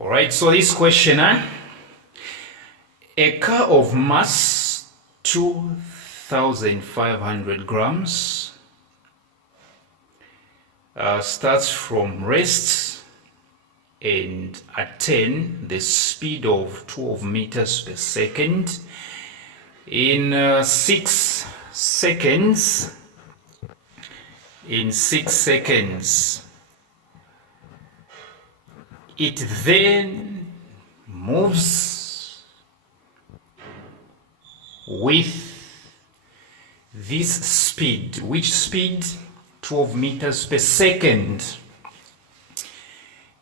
Alright, so this question, a car of mass 2,500 grams starts from rest and attain the speed of 12 meters per second in 6 seconds. In 6 seconds, it then moves with this speed. Which speed? 12 meters per second.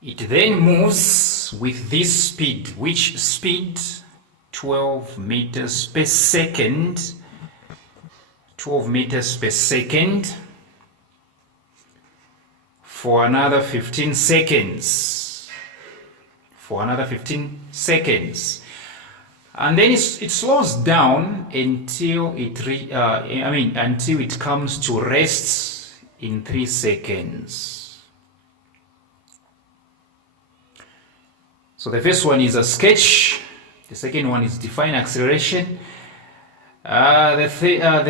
It then moves with this speed. Which speed? 12 meters per second. 12 meters per second for another 15 seconds. For another 15 seconds, and then it slows down until until it comes to rest in 3 seconds. So the first one is a sketch, the second one is define acceleration, the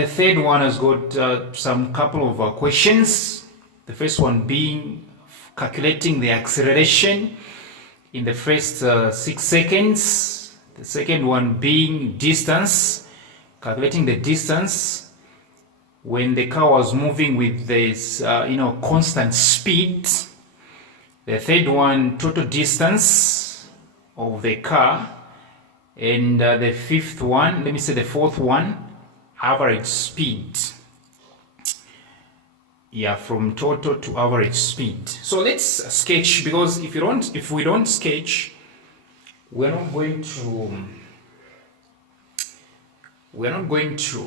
third one has got some couple of questions. The first one being calculating the acceleration in the first 6 seconds. The second one being distance, calculating the distance when the car was moving with this constant speed. The third one, total distance of the car, and the fourth one, average speed. Yeah, from total to average speed. So let's sketch, because if we don't sketch, we're not going to.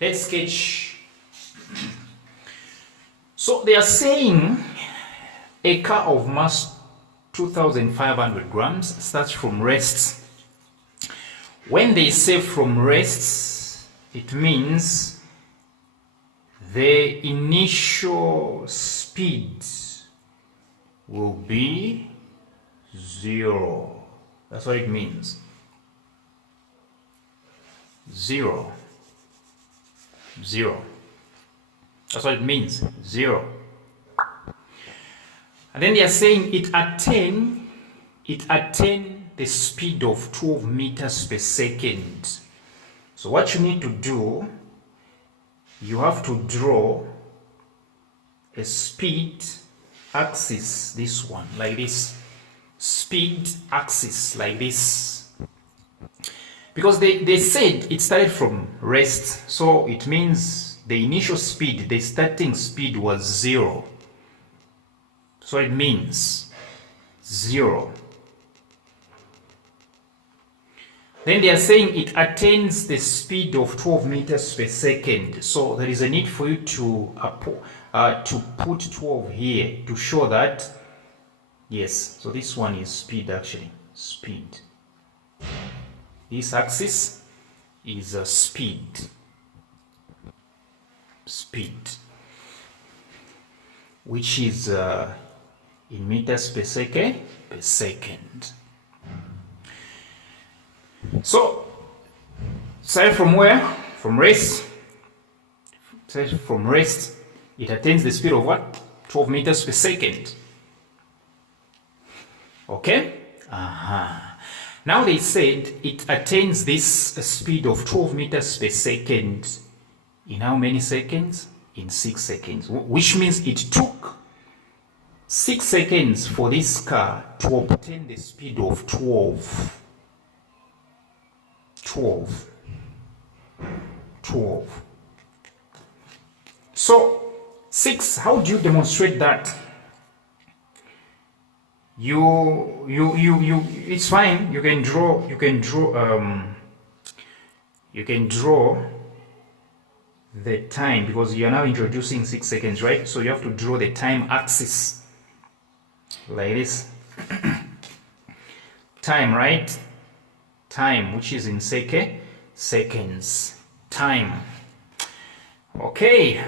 Let's sketch. So they are saying a car of mass 2,500 grams starts from rest. When they say from rest, it means the initial speed will be 0. That's what it means. 0. That's what it means. 0. And then they are saying it attain the speed of 12 meters per second. So what you need to do, you have to draw a speed axis, this one, like this. Speed axis, like this. Because they said it started from rest, so it means the initial speed, the starting speed was 0. So it means 0. Then they are saying it attains the speed of 12 meters per second. So there is a need for you to put 12 here to show that, yes, so this one is speed actually, speed. This axis is a speed, which is in meters per second. So, start from where? From rest. Start from rest. It attains the speed of what? 12 meters per second. Okay? Now they said it attains this speed of 12 meters per second in how many seconds? In 6 seconds. Which means it took 6 seconds for this car to obtain the speed of 12. 12. So 6, how do you demonstrate that? It's fine. You can draw the time, because you are now introducing 6 seconds, right? So you have to draw the time axis like this. Time, right? Time, which is in seconds. Time. Okay.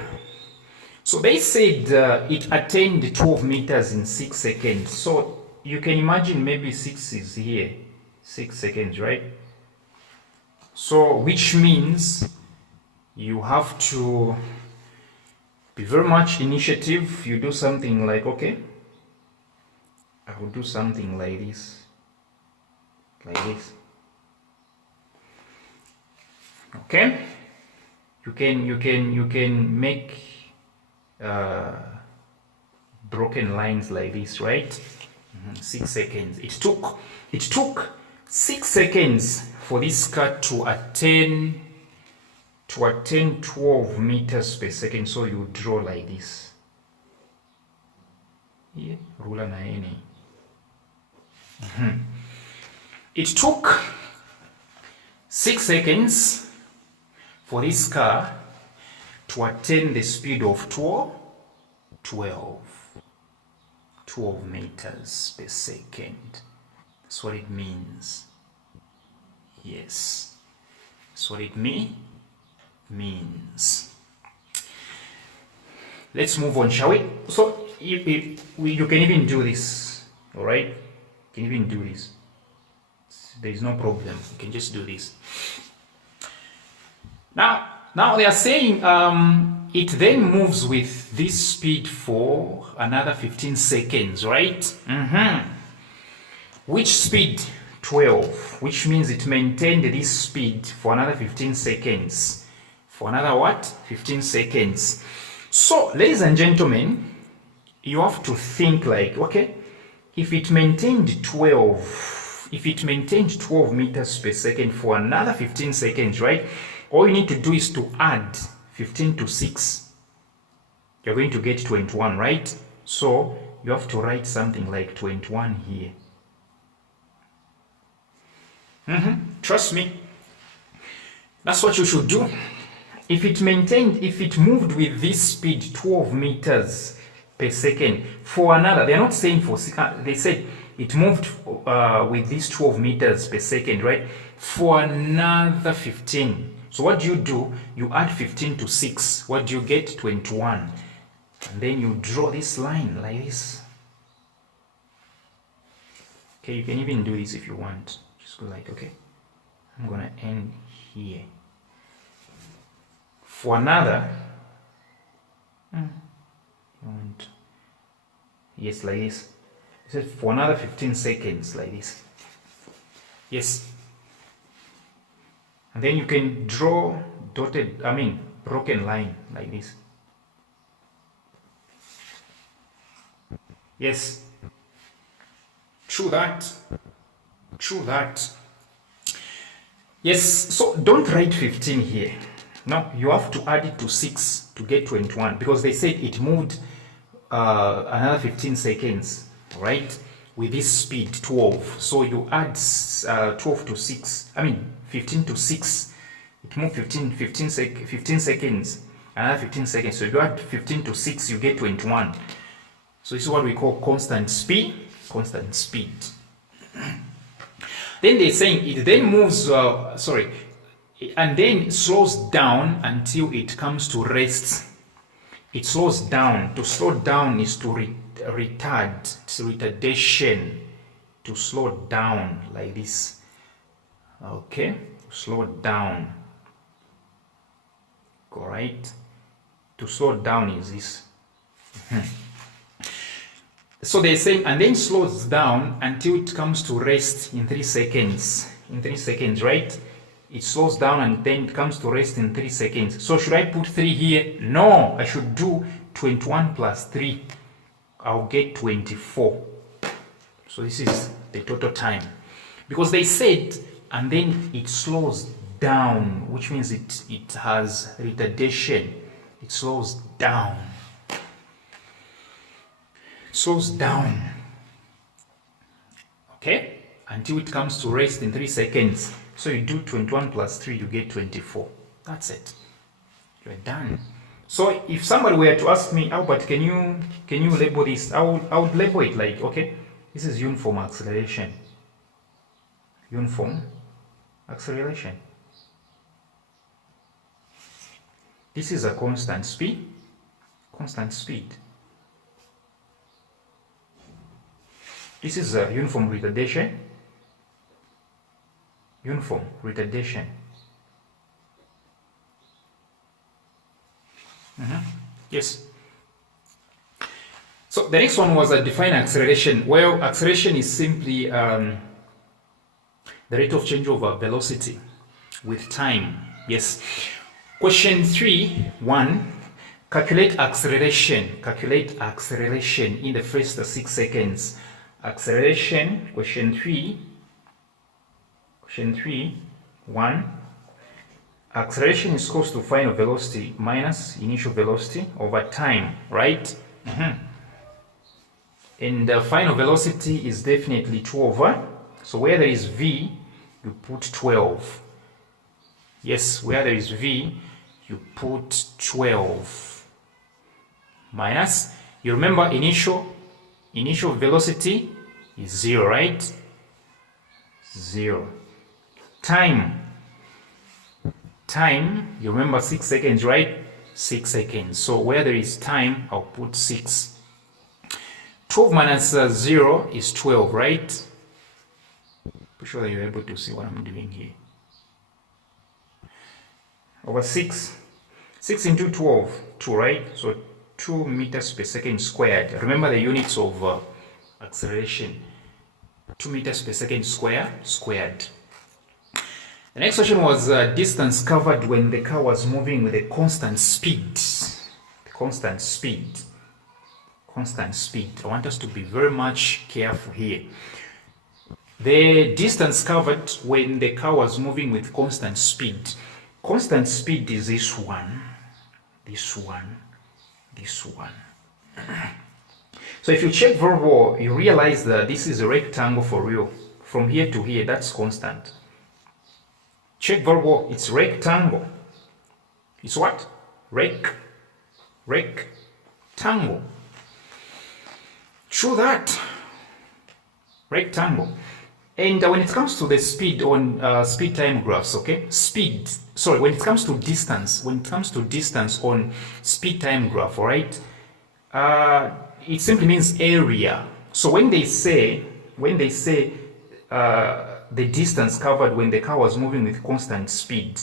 So they said it attained 12 meters in 6 seconds. So you can imagine maybe 6 is here, 6 seconds, right? So which means you have to be very much initiative. You do something like, okay, I will do something like this, okay. You can make broken lines like this, right? 6 seconds. It took 6 seconds for this car to attain 12 meters per second. So you draw like this. Yeah, ruler na any. It took 6 seconds for this car to attain the speed of 12 meters per second. That's what it means. Yes, that's what it means. Let's move on, shall we? So you can even do this, all right? You can even do this. There is no problem. You can just do this. Now they are saying it then moves with this speed for another 15 seconds, right? Which speed? 12, which means it maintained this speed for another 15 seconds. For another what? 15 seconds. So, ladies and gentlemen, you have to think like, okay, if it maintained 12 meters per second for another 15 seconds, right? All you need to do is to add 15 to 6. You're going to get 21, right? So you have to write something like 21 here. Trust me. That's what you should do. If it moved with this speed 12 meters per second for another, they're not saying for, they said it moved with these 12 meters per second, right? For another 15. So what do? You add 15 to 6. What do you get? 21. And then you draw this line like this. Okay, you can even do this if you want. Just go like, okay, I'm gonna end here. For another, yes, like this. It says for another 15 seconds, like this. Yes. And then you can draw broken line like this. Yes. True that. Yes, so don't write 15 here. No, you have to add it to 6 to get 21 because they said it moved another 15 seconds, right? With this speed 12. So you add 12 to 6. 15 to 6. It moved 15 seconds. Another 15 seconds. So if you add 15 to 6, you get 21. So this is what we call constant speed. Then they're saying it then moves, and then slows down until it comes to rest. It slows down. To slow down is to retard. It's retardation. To slow down like this. Okay, slow down. Alright. To slow down is this. So they're saying, and then slows down until it comes to rest in 3 seconds. In 3 seconds, right? It slows down and then it comes to rest in 3 seconds. So should I put 3 here? No, I should do 21 plus 3. I'll get 24. So this is the total time. Because they said, and then it slows down, which means it has retardation. It slows down. Slows down, okay, until it comes to rest in 3 seconds. So you do 21 plus 3, you get 24. That's it. You're done. So if somebody were to ask me, Albert, can you label this? I would label it like, okay, this is uniform acceleration. Uniform acceleration. This is a constant speed. Constant speed. This is uniform retardation. Uniform retardation. Yes. So the next one was a define acceleration. Well, acceleration is simply the rate of change of velocity with time. Yes. Question 3.1. Calculate acceleration. Calculate acceleration in the first 6 seconds. Acceleration. Question 3.1. Acceleration is equals to final velocity minus initial velocity over time, right? And the final velocity is definitely 12. So where there is v, you put 12. Yes, where there is v, you put 12. Minus, you remember initial velocity is 0, right? 0. Time, you remember 6 seconds, right? 6 seconds. So where there is time, I'll put 6. 12 minus 0 is 12, right? I'm sure that you're able to see what I'm doing here. Over 6. 6 into 12, 2, right? So 2 meters per second squared. Remember the units of acceleration. 2 meters per second squared. The next question was distance covered when the car was moving with a constant speed. Constant speed. I want us to be very much careful here. The distance covered when the car was moving with constant speed. Constant speed is this one. So if you check very well, you realize that this is a rectangle for real. From here to here, that's constant. Check very well, it's rectangle. It's what? Rectangle. True that. Rectangle. And when it comes to the speed on speed time graphs, okay? When it comes to distance on speed time graph, all right? It simply means area. So when they say the distance covered when the car was moving with constant speed,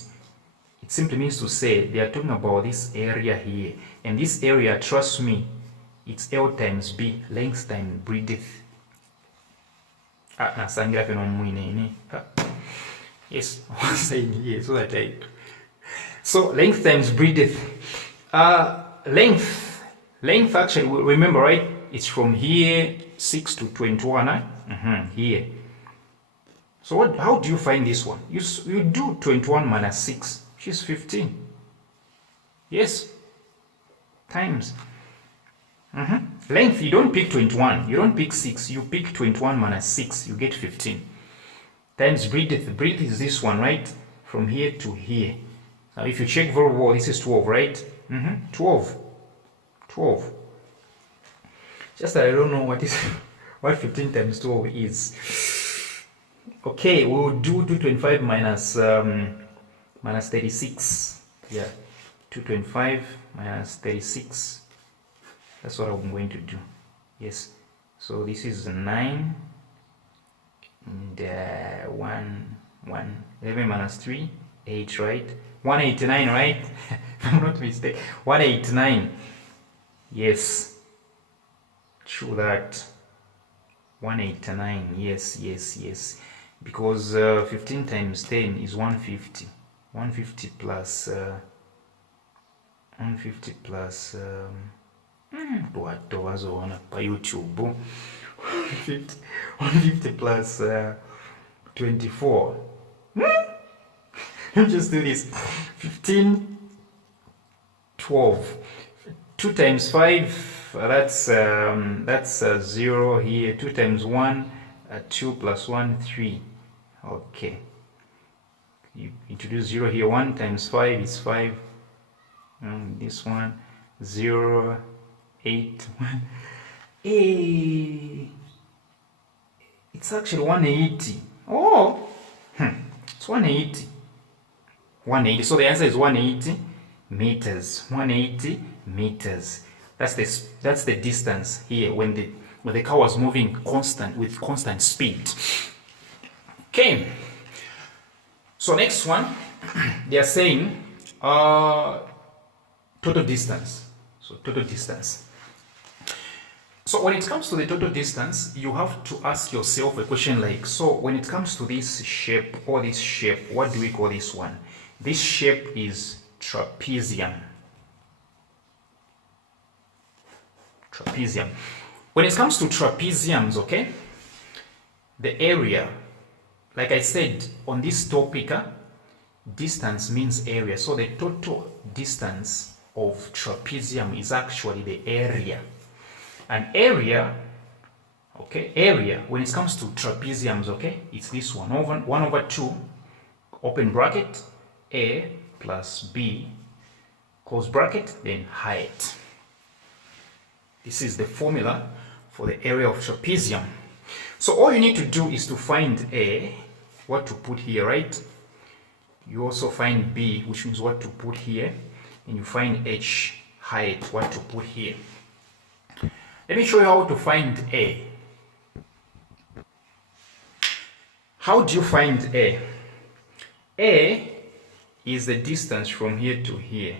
it simply means to say they are talking about this area here. And this area, trust me, it's L times B, length times breadth. Yes, I was saying here so that so length times breadth. Length actually, remember, right? It's from here 6 to 21, here. So how do you find this one? You do 21 minus 6, which is 15. Yes, times. Length, you don't pick 21, you don't pick 6, you pick 21 minus 6, you get 15. Times breadth is this one, right? From here to here. Now if you check very well, this is 12, right? 12. Just that I don't know what 15 times 12 is. Okay, we'll do 225 minus 36. Yeah, 225 minus 36. That's what I'm going to do. Yes. So this is 9 and 11 minus 3, 8, right? 189, right? If I'm not mistaken. 189. Yes. True that. 189. Yes. Because 15 times 10 is 150. 150 plus YouTube. 150 plus 24. Let me just do this. 15, 12. 2 times 5, that's 0 here. 2 times 1, 2 plus 1, 3. Okay. You introduce 0 here. 1 times 5 is 5. This one, 0, 8, 1. Hey, it's actually 180. Oh, it's 180. 180. So the answer is 180 meters. 180 meters. That's the distance here when where the car was moving with constant speed. Okay. So next one, they are saying total distance. So total distance. So when it comes to the total distance, you have to ask yourself a question like, so when it comes to this shape or this shape, what do we call this one? This shape is trapezium. Trapezium. When it comes to trapeziums, okay, the area, like I said on this topic, distance means area. So the total distance of trapezium is actually the area. An area, okay, area, when it comes to trapeziums, okay, it's this one, 1 over 2, open bracket, A plus B, close bracket, then height. This is the formula for the area of trapezium. So all you need to do is to find A, what to put here, right? You also find B, which means what to put here, and you find H, height, what to put here. Let me show you how to find A. How do you find A? A is the distance from here to here.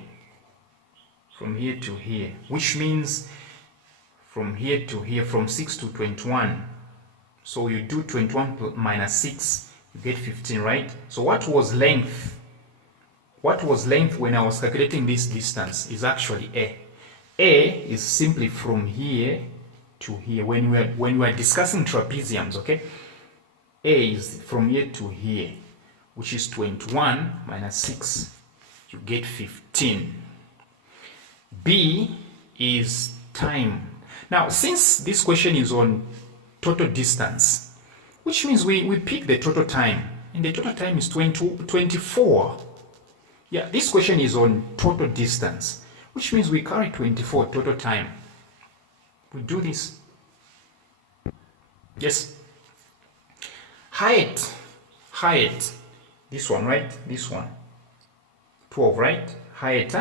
From here to here, which means from here to here, from 6 to 21. So you do 21 minus 6, you get 15, right? So what was length? What was length when I was calculating this distance is actually A. A is simply from here to here. When we are discussing trapeziums, okay? A is from here to here, which is 21 minus 6. You get 15. B is time. Now, since this question is on total distance, which means we pick the total time, and the total time is 24. Yeah, this question is on total distance, which means we carry 24 total time. We do this. Yes. Height. This one, right? This one. 12, right? Height,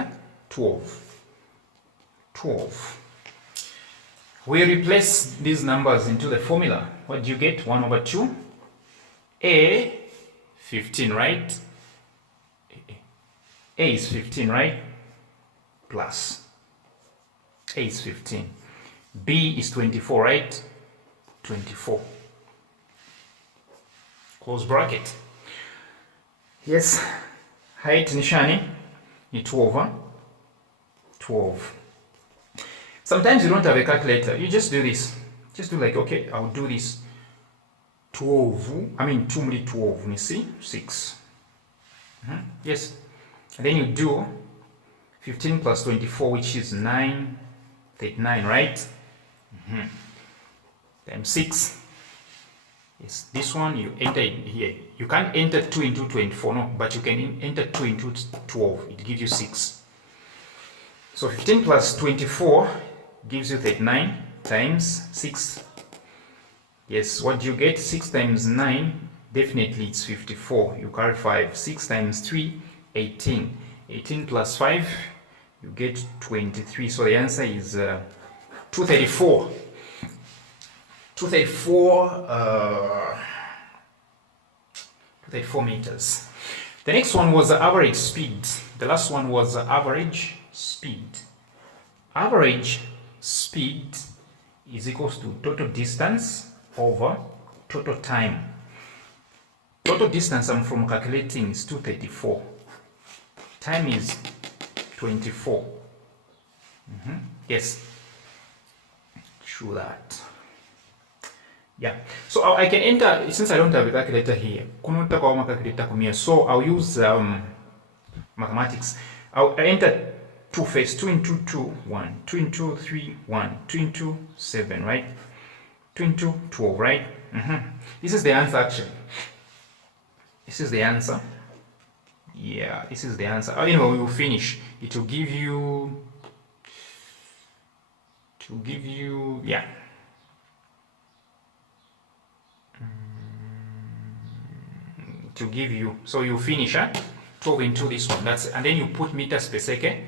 12. We replace these numbers into the formula. What do you get? 1 over 2. A, 15, right? A is 15, right? Plus. A is 15. B is 24, right? 24. Close bracket. Yes. Height nishani ni 12. 12. Sometimes you don't have a calculator. You just do this. Just do like, okay, I'll do this. 12. I mean, 2 muli 12. You see? 6. Yes. And then you do 15 plus 24, which is 9, 39, right? Times 6. Yes, this one you enter here. You can't enter 2 into 24, no, but you can enter 2 into 12. It gives you 6. So 15 plus 24 gives you 39 times 6. Yes, what do you get? 6 times 9, definitely it's 54. You carry 5. 6 times 3, 18. 18 plus 5, you get 23. So the answer is 234. 234 meters. The next one was the average speed. The last one was the average speed. Average speed is equals to total distance over total time. Total distance I'm from calculating is 234. Time is 24. Yes. True that. Yeah. So I can enter, since I don't have a calculator here, so I'll use mathematics. I'll enter 2 first. 2 into 2, 1. 2 into 3, 1. 2 into 7, right? 2 into 12, right? This is the answer actually. This is the answer. Yeah, this is the answer. Anyway, we will finish. It will give you, yeah. To give you, so you finish 12 into this one, that's, and then you put meters per second.